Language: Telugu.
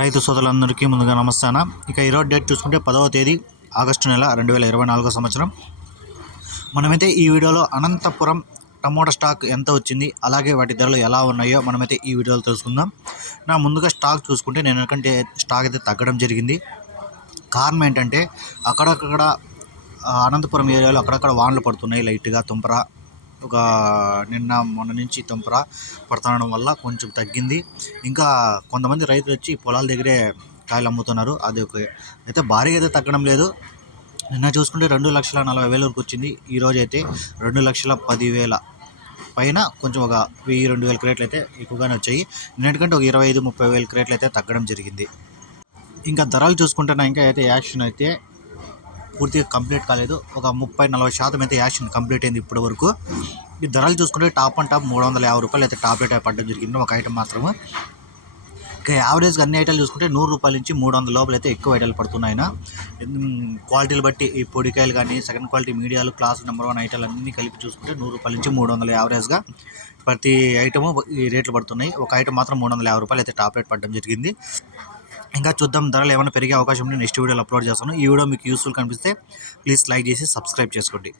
రైతు సోదరులందరికీ ముందుగా నమస్తాన ఇక ఈరోజు డేట్ చూసుకుంటే పదవ తేదీ ఆగస్టు నెల రెండు వేల ఇరవై నాలుగో సంవత్సరం. మనమైతే ఈ వీడియోలో అనంతపురం టమోటా స్టాక్ ఎంత వచ్చింది అలాగే వాటి ధరలు ఎలా ఉన్నాయో మనమైతే ఈ వీడియోలో తెలుసుకుందాం. నా ముందుగా స్టాక్ చూసుకుంటే నేను ఎందుకంటే స్టాక్ అయితే తగ్గడం జరిగింది. కారణం ఏంటంటే అక్కడక్కడ అనంతపురం ఏరియాలో అక్కడక్కడ వానలు పడుతున్నాయి లైట్గా తుంపర ఒక నిన్న మొన్న నుంచి తుంపర పడుతుండడం వల్ల కొంచెం తగ్గింది. ఇంకా కొంతమంది రైతులు వచ్చి పొలాల దగ్గరే కాయలు అమ్ముతున్నారు. అది ఒక అయితే భారీగా అయితే తగ్గడం లేదు. నిన్న చూసుకుంటే రెండు లక్షల నలభై వేల వరకు వచ్చింది. ఈ అయితే రెండు లక్షల పదివేల పైన కొంచెం ఒక వెయ్యి రెండు వేల క్రేట్లు అయితే ఎక్కువగానే వచ్చాయి. నిన్నటికంటే ఒక ఇరవై ఐదు ముప్పై వేల క్రేట్లు అయితే తగ్గడం జరిగింది. ఇంకా ధరలు చూసుకుంటే ఇంకా అయితే యాక్షన్ అయితే పూర్తిగా కంప్లీట్ కాలేదు. ఒక ముప్పై నలభై శాతం అయితే యాక్షన్ కంప్లీట్ అయింది ఇప్పటి వరకు. ఈ ధరలు చూసుకుంటే టాప్ అండ్ టాప్ మూడు వందల యాభై రూపాయలు అయితే టాప్ రేట్ పడడం జరిగింది. ఒక ఐటమ్ మాత్రము. ఇంకా యావరేజ్గా అన్ని ఐటలు చూసుకుంటే నూరు రూపాయల నుంచి మూడు వందల లోపల అయితే ఎక్కువ ఐటలు పడుతున్నాయి క్వాలిటీలు బట్టి ఈ పొడికాయలు కానీ సెకండ్ క్వాలిటీ మీడియాలు క్లాస్ నెంబర్ వన్ ఐటలు అన్నీ కలిపి చూసుకుంటే నూరు రూపాయల నుంచి మూడు వందల యావరేజ్గా ప్రతి ఐటము ఈ రేట్లు పడుతున్నాయి. ఒక ఐటమ్ మాత్రం మూడు వందల యాభై రూపాయలు అయితే టాప్ రేట్ పడడం జరిగింది. ఇంకా చూద్దాం ధరలు ఏమైనా పెరిగే అవకాశం ఉంటే నెక్స్ట్ వీడియోలో అప్లోడ్ చేస్తాను. ఈ వీడియో మీకు యూస్ఫుల్ కనిపిస్తే ప్లీజ్ లైక్ చేసి సబ్స్క్రైబ్ చేసుకోండి.